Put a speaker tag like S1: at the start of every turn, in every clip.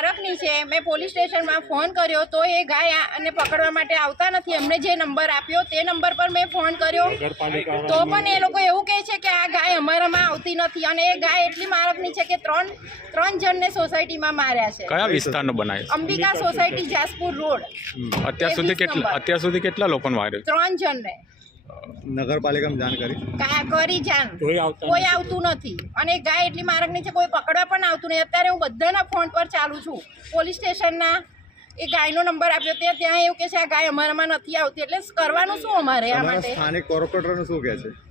S1: મારકની છે. મેં પોલીસ સ્ટેશનમાં ફોન કર્યો તો એ ગાય અને પકડવા માટે આવતા નથી. એમને જે નંબર આપ્યો તે નંબર પર મેં ફોન કર્યો. તો પણ એ લોકો એવું કહે છે કે આ ગાય અમારામાં આવતી નથી અને એ ગાય એટલી મારકની છે કે ત્રણ ત્રણ જણને સોસાયટીમાં માર્યા છે.
S2: કયા વિસ્તારનો બનાવ્યો
S1: અંબિકા સોસાયટી જાસપુર રોડ.
S2: અત્યાર સુધી કેટલા. અત્યાર સુધી કેટલા લોકોને માર્યો
S1: ત્રણ જણને.
S3: નગરપાલિકામાં જાણ કરી.
S1: કા- કરી જાણ. કોઈ આવતું નથી. અને ગાય એટલી મારકની છે કોઈ પકડવા પણ આવતું નહીં અત્યારે હું બધાના ફોન પર ચાલુ છું. પોલીસ સ્ટેશનના એ ગાયનો નંબર આપ્યો તે ત્યાં એવું કે છે આ ગાય અમારામાં નથી આવતી. એટલે કરવાનું શું અમારે આ માટે?
S3: સ્થાનિક કોર્પોરેટરનું શું કહે છે?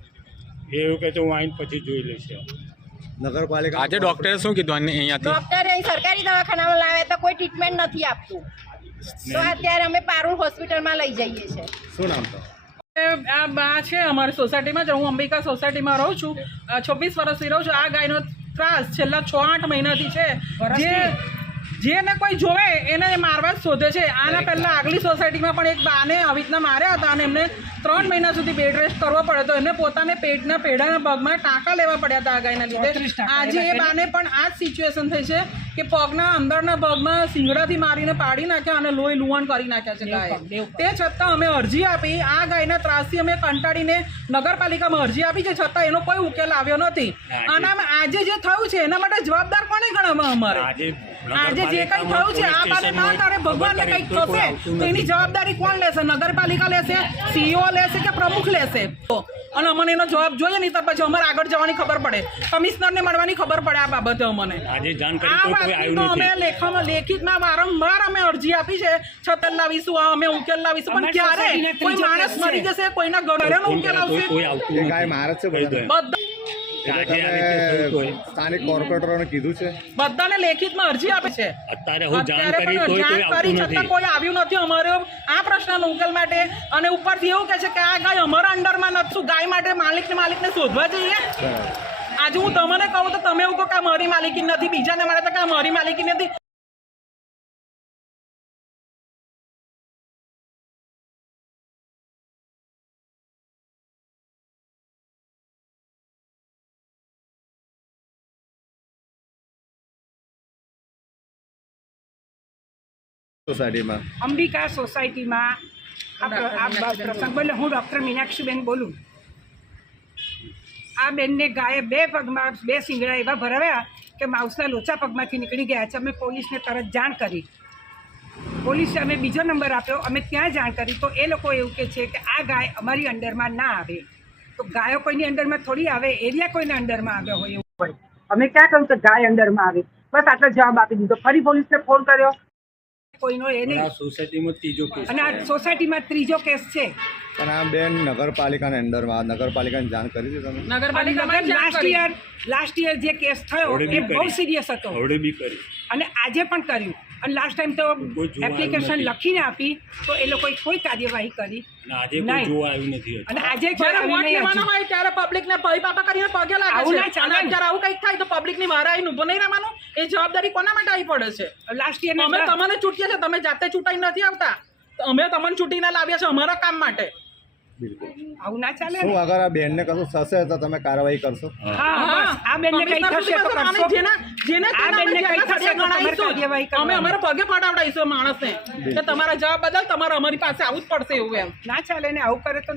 S4: એવું કે તો હું આઈને પછી જોઈ લઈશ.
S3: નગરપાલિકા
S2: આજે ડોક્ટરે શું કીધું અહીંયાથી?
S1: ડોક્ટર અહીં સરકારી દવાખાનામાં લાવે તો કોઈ ટ્રીટમેન્ટ નથી આપતું. તો અત્યારે અમે પારુલ હોસ્પિટલમાં લઈ જઈએ છીએ.
S3: શું નામ તો
S5: આ બા છે અમારી સોસાયટીમાં જ, હું અંબિકા સોસાયટીમાં રહું છું. છવ્વીસ વર્ષથી રહું છું. આ ગાયનો ત્રાસ છેલ્લા છ, આઠ મહિનાથી છે. જે જેને કોઈ જોવે એને મારવા જ શોધે છે. આના પહેલાં આગલી સોસાયટીમાં પણ એક બાને આવી રીતના માર્યા હતા અને એમને ત્રણ મહિના સુધી બેડ રેસ્ટ કરવો પડ્યો હતો. એમને પોતાને પેટના પેડાના ભાગમાં ટાંકા લેવા પડ્યા હતા આ ગાયના લીધે. આજે એ બાને પણ આ જ સિચ્યુએશન થઈ છે કે પગના અંદરના ભાગમાં સિંગડાથી મારીને પાડી નાખ્યા અને લોહી લુહાણ કરી નાખ્યા છે ગાય. તે છતાં અમે અરજી આપી. આ ગાયના ત્રાસથી અમે કંટાળીને નગરપાલિકામાં અરજી આપી છે. છતાં એનો કોઈ ઉકેલ આવ્યો નથી. અને આજે જે થયું છે એના માટે જવાબદાર કોને ગણવામાં અમારે?
S4: આજે
S5: જે કંઈ થયું છે આ બાને ના તારે ભગવાનને કંઈક થશે તો એની જવાબદારી કોણ લેશે? નગરપાલિકા લેશે સીઈઓ લેશે કે પ્રમુખ લેશે? અને અમને એનો જવાબ જોઈએ નહીં તો પછી અમારે આગળ જવાની ખબર પડે. કમિશનરને મળવાની ખબર પડે આ બાબતે અમને.
S4: આજે જાણ
S5: આ
S4: તો કોઈ
S5: વાતની તો અમે લેખમાં લેખિતમાં વારંવાર અમે અરજી આપી છે છતાં લાવીશું આ અમે ઉકેલ લાવીશું પણ ક્યારે કોઈ માણસ મરી જશે કોઈના ઘરેનો ઉકેલ આવશે?
S3: બધા સ્થાનિક કોર્પોરેટરોને કીધું છે?
S5: બધાને લેખિતમાં અરજી આપે છે.
S4: અત્યારે હું જાણ કરી તોય કોઈ આવતું નથી.
S5: કોઈ આવ્યું નથી અમારે. આ પ્રશ્નનો ઉકેલ માટે અને ઉપરથી એવું કહે છે કે આ ગાય અમારા અંડરમાં નથી. ગાય માટે માલિકને માલિકને શોધવા જઈએ? આજે હું તમને કહું તો તમે એવું કહો કે આ મારી માલિકી નથી બીજાને મારે તો કે મારી માલિકી નથી.
S3: સોસાયટીમાં?
S6: અંબિકા સોસાયટીમાં આ પ્રસંગ બોલે હું ડૉક્ટર મીનાક્ષીબેન બોલું. આ બેનને ગાયે બે પગમાં બે સિંગડા એવા ભરાવ્યા કે માઉસના લોચા પગમાંથી નીકળી ગયા છે. અમે પોલીસને તરત જાણ કરી. પોલીસે અમે બીજો નંબર આપ્યો. અમે ત્યાં જાણ કરી. તો એ લોકો એવું કહે છે કે આ ગાય અમારી અંડરમાં ના આવે. તો ગાયો કોઈની અંડરમાં થોડી આવે? એરિયા કોઈના અંડરમાં આવ્યો હોય એવું હોય? અમે ક્યાં કહ્યું કે ગાય અંડરમાં આવે? બસ આટલો જવાબ આપી દીધો. ફરી પોલીસને ફોન કર્યો. કોઈનો એ નહીં.
S4: સોસાયટીમાં ત્રીજો કેસ
S6: અને આ સોસાયટીમાં ત્રીજો કેસ છે.
S3: પણ આ બેન નગરપાલિકાના અંડરમાં નગરપાલિકાને જાણ કરી હતી તમે?
S5: નગરપાલિકામાં
S6: લાસ્ટ યર લાસ્ટ યર જે કેસ થયો એ બહુ સિરિયસ હતો.
S4: બી કરી.
S6: અને આજે પણ કર્યું. અને લાસ્ટ ટાઈમ તો એપ્લિકેશન લખીને આપી તો એ લોકોએ કોઈ કાર્યવાહી કરી
S4: અને આજે
S5: ત્યારે પબ્લિકને ભય પાપા કરીને પગે લાગે
S6: આવું
S5: છે. આવું કંઈક થાય તો પબ્લિકની મારા આવીને ઊભો નહીં રહેવાનું એ જવાબદારી કોના માટે આવી પડે છે?
S6: લાસ્ટ યર
S5: અમે તમને ચૂંટીએ છે તમે જાતે ચૂંટાઈ નથી આવતા. અમે તમને ચૂંટીને લાવ્યા છે અમારા કામ માટે.
S3: બિલકુલ.
S6: આવું ના ચાલે
S3: શું અગર આ બેનને કશું થશે તો તમે કાર્યવાહી કરશો?
S6: હા હા આ બેનને કઈ થશે તો
S5: કરશો.
S6: કરશો
S5: જેને જેને
S6: આ બેનને
S5: અમે
S6: થશે તો તમારે
S5: ગણાવીશું.
S6: કાર્યવાહી
S5: અમે અમારા પગે પડાવડાવીશું માણસને. કે તમારા જવાબ બદલ તમારે અમારી પાસે આવું જ પડશે એવું એમ.
S6: ના ચાલે ને આવું કરે તો